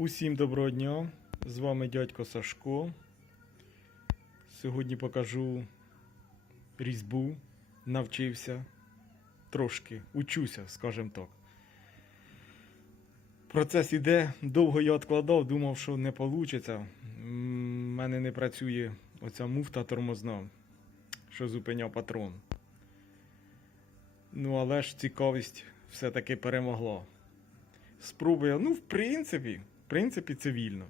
Усім доброго дня! З вами дядько Сашко. Сьогодні покажу різьбу. Навчився трошки, учуся, скажімо так. Процес іде, довго я відкладав, думав, що не вийде. У мене не працює оця муфта тормозна, що зупиняв патрон. Ну, але ж цікавість все-таки перемогла. Спробую, ну, в принципі, в принципі, цивільно.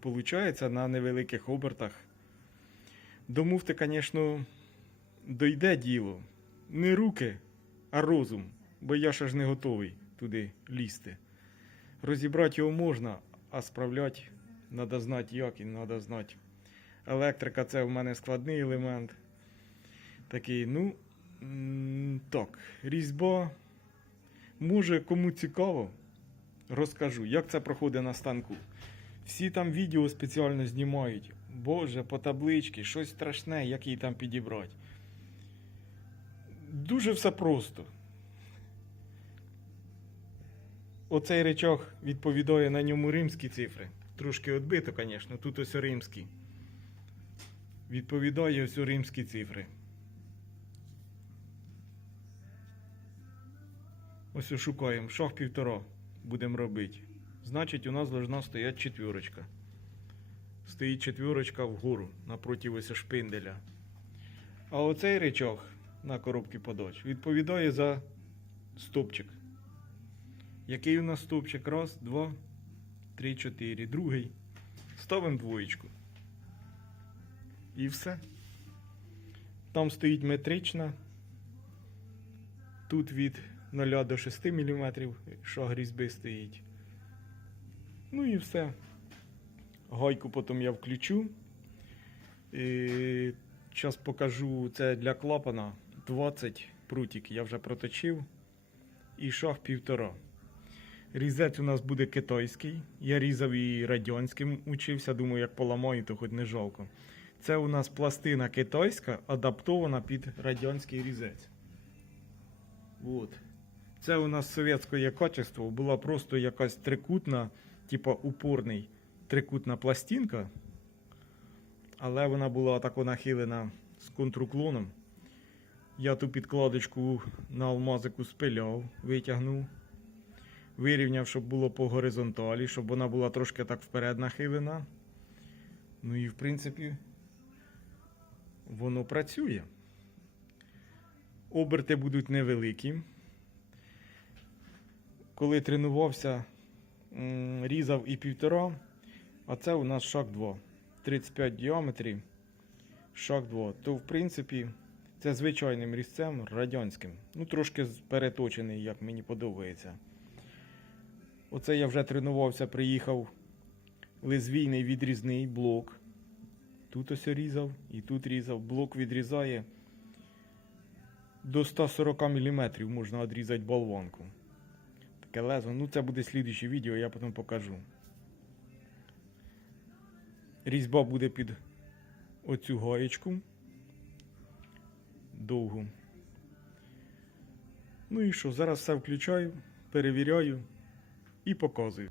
Получається на невеликих обертах. До муфти, звісно, дойде діло. Не руки, а розум, бо я ще ж не готовий туди лізти. Розібрати його можна, а справляти треба знати як і треба знати. Електрика це в мене складний елемент. Такий, ну, так, різьба. Може, кому цікаво, розкажу, як це проходить на станку. Всі там відео спеціально знімають. Боже, по табличці, щось страшне, як її там підібрати. Дуже все просто. Оцей речах відповідає на ньому римські цифри. Трошки відбито, звісно, тут ось римські. Відповідає ось римські цифри. Ось шукаємо. Шах півтора будемо робити. Значить, у нас должна стояти четверочка. Стоїть четверочка вгору напроти ось шпинделя. А оцей речах на коробці подач відповідає за стопчик. Який у нас стопчик? Раз, два, три, чотири. Другий. Ставимо двоєчку. І все. Там стоїть метрична. Тут від 0 до 6 мм шаг різьби стоїть. Ну і все. Гайку потім я включу. Зараз покажу це для клапана 20 прутик я вже проточив. І шаг півтора. Різець у нас буде китайський. Я різав і радянським учився, думаю, як поламаю, то хоч не жалко. Це у нас пластина китайська, адаптована під радянський різець. От. Це у нас совєтське качество. Була просто якась трикутна, типа упорний трикутна пластинка. Але вона була тако нахилена з контруклоном. Я ту підкладочку на алмазику спиляв, витягнув. Вирівняв, щоб було по горизонталі, щоб вона була трошки так вперед нахилена. Ну і в принципі, воно працює. Оберти будуть невеликі. Коли тренувався, різав і півтора, а це у нас шаг 2. 35 діаметрів, шаг 2. То, в принципі, це звичайним різцем радянським. Ну, трошки переточений, як мені подобається. Оце я вже тренувався, приїхав лезвійний відрізний блок. Тут ось різав і тут різав. Блок відрізає до 140 мм можна відрізати болванку. Таке. Ну, це буде слідуюче відео, я потім покажу. Різьба буде під оцю гаєчку. Довгу. Ну і що, зараз все включаю, перевіряю і показую.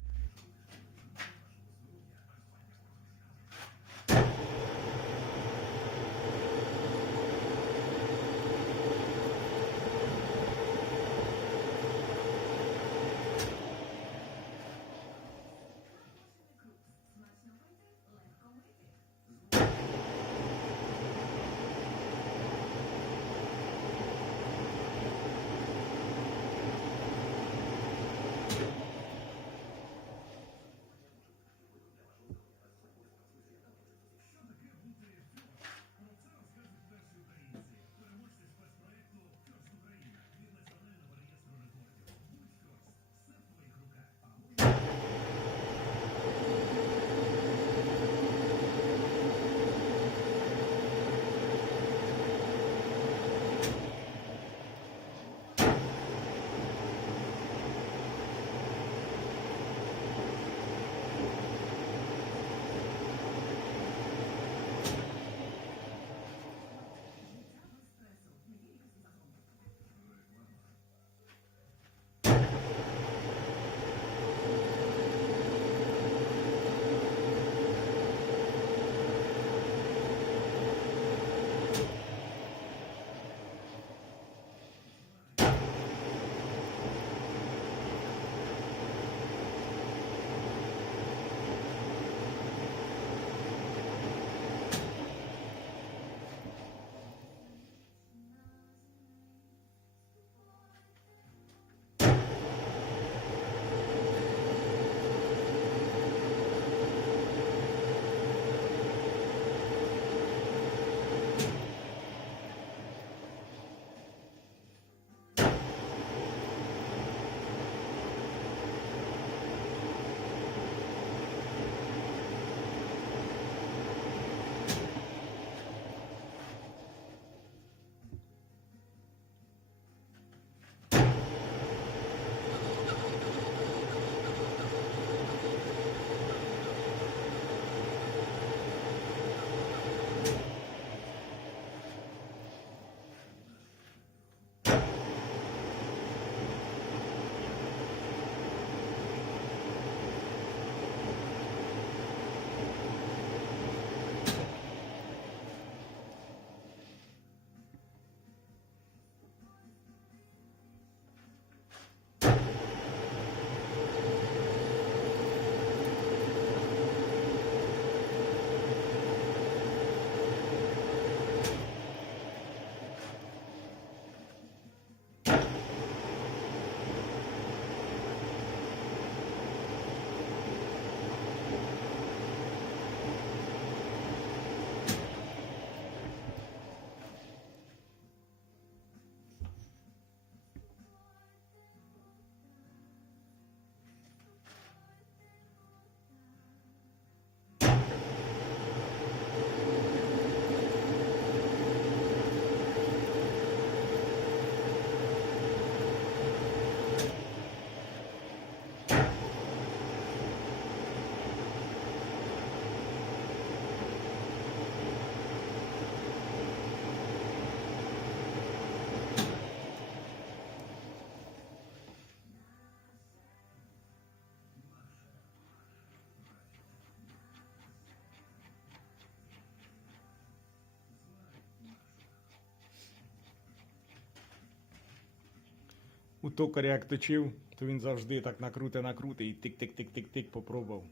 У токаря як точив, то він завжди так накрути накрути і тик-тик-тик-тик-тик попробував.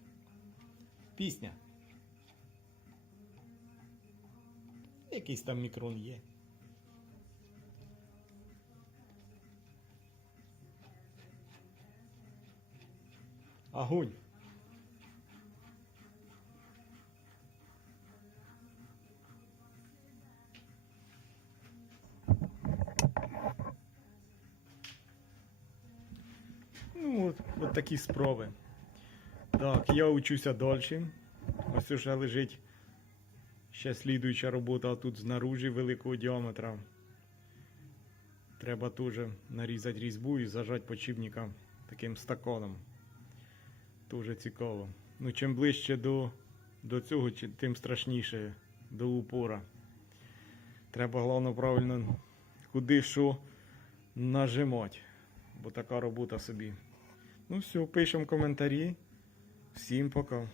Пісня. Якийсь там мікрон є. Огонь. Такі справи. Так, я учуся далі. Ось уже лежить ще слідуюча робота тут знаружі великого діаметра. Треба теж нарізати різьбу і зажати почівника таким стаканом. Дуже цікаво. Ну, чим ближче до, до цього, тим страшніше до упора. Треба головне правильно куди що нажимати. Бо така робота собі. Ну все, пишемо коментарі. Всім пока.